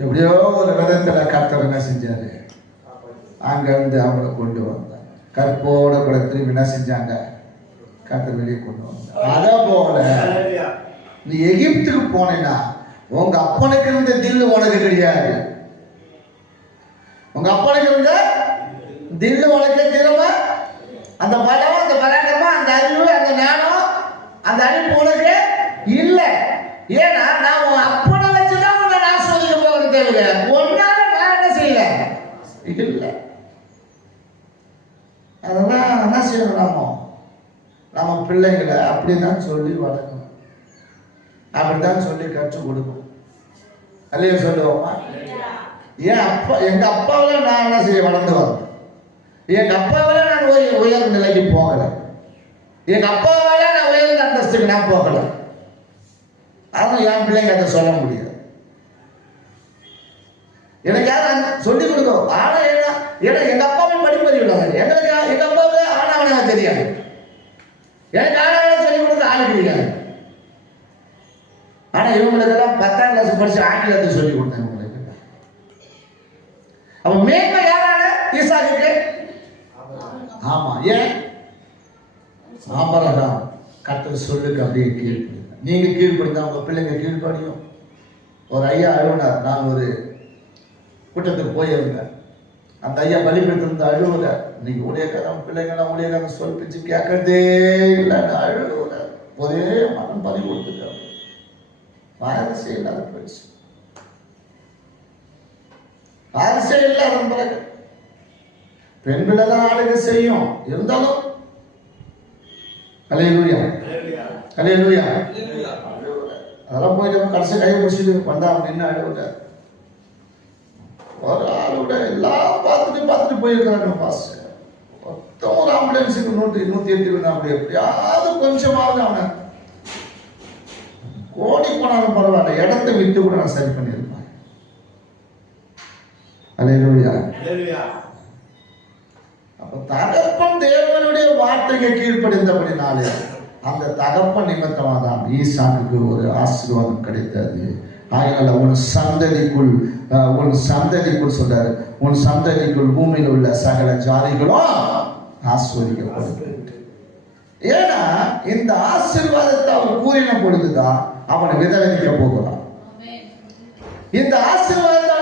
எப்படியோ ஒரு விதத்துல கர்த்தர் என்ன செஞ்சாரு, அங்கிருந்து அவங்களை கொண்டு வந்தாங்க. கற்போட கூட திரும்பி என்ன செஞ்சாங்க, கர்த்தர் வெளியே கொண்டு வந்தாங்க. அதே போல நீ எகிப்துக்கு போனேன்னா உங்க அப்பனுக்கு இருந்த தில்லு உனக்கு கிடையாது. உங்க அப்பனுக்கு இருந்த தில்லு உனக்கு திரும்ப அந்த பலம், அந்த பராக்கிரமம், அந்த அறிவு, அந்த ஞானம், அந்த அறிவு உனக்கு இல்லை. ஏன்னா நான் உன் அப்பனை வச்சுதான் உன்னை நான் சோதிக்க போகிறது தவிர ஒன்னால நான் என்ன செய்யல இல்லை. அதெல்லாம் என்ன செய்யணும், நம்ம பிள்ளைங்களை அப்படிதான் சொல்லி வளர்க்கணும், அப்படித்தான் சொல்லி கற்றுக் கொடுக்கணும். அல்லையா சொல்லுவோமா? ஏன் அப்பா, எங்க அப்பாவில நான் என்ன செய்ய வளர்ந்து வரேன், எங்க அப்பாவில நான் உயர் நிலைக்கு போகல, எங்க அப்பாவால நான் உயர்ந்த அந்தஸ்துக்கு நான் போகல. அதனால என் பிள்ளைங்க அதை சொல்ல முடியாது. எனக்கு யாரும் சொல்லிக் கொடுக்கும். ஆனா ஏன்னா எங்க அப்பாவை படிப்பறி விடாது. எங்களுக்கு எங்க அப்பாவுக்கு ஆனாவனா தெரியாது, எனக்கு ஆனாவனா சொல்லிக் கொடுக்க ஆளு கிடையாது. ஆனா இவங்களுக்கு எல்லாம் 10ஆம் கிளாஸ் படிச்சு ஆங்கிலத்தை சொல்லிக் கொடுத்தாங்க இவங்களுக்கு. அப்ப மேன்மை யாரான ஈசாக்குக்கு? ஆமா. ஏன்? ஆபிரகாம் கர்த்தர் சொல்லுக்கு அப்படியே கீழ்ப்படிந்தார். நீங்க கீழ்ப்படிந்தா உங்க பிள்ளைங்க கீழ்ப்படியும். ஒரு ஐயா அழுவினார். நான் ஒரு கூட்டத்துக்கு போயிருந்தேன். அந்த ஐயா பலிபீடத்திலிருந்து அழுவுற. இன்னைக்கு ஊழியக்காரன் பிள்ளைங்களாம் ஊழியக்காரன் சொல் பிச்சு கேட்கறதே இல்லைன்னு அழுவுற. ஒரே மனம் பறி கொடுத்துட்டார். வாரிசே இல்லாத போயிடுச்சு. வாரிசே இல்லாத பிறகு பெண் பிள்ளை தான் ஆளுக செய்யும். இருந்தாலும் அல்லேலூயா, அல்லேலூயா. அதெல்லாம் போயிட்டு கடைசி கையை பிடிச்சிட்டு வந்தா நின்று அழுவுற. ஒரு ஆளோட எல்லாம் பார்த்துட்டு போயிருக்காங்க. பாஸ் மொத்தம் ஒரு ஆம்புலன்ஸுக்கு 108 அப்படி எப்படியாவது கொஞ்சமாவது அவனை கோடி போனாலும் பரவாயில்ல, இடத்தை விட்டு கூட நான் சரி பண்ணியிருப்பேன். அல்லேலூயா. அப்ப தகப்பன் தேவனுடைய வார்த்தைக்கு கீழ்ப்படிந்தபடினாலே அந்த தகப்பன் நிமித்தமாக தான் ஈசாக்குக்கு ஒரு ஆசீர்வாதம் கிடைத்தது. அதனால உன் சந்ததிக்குள் சொல்றாரு, உன் சந்ததிக்குள் பூமியில் உள்ள சகல ஜாதிகளும் ஆசீர்வதிக்கப்படும். ஏன்னா இந்த ஆசீர்வாதத்தை அவர் கூறின பொழுதுதான் அவனை விதவிக்க போகிறான். இந்த ஆசீர்வாதத்தை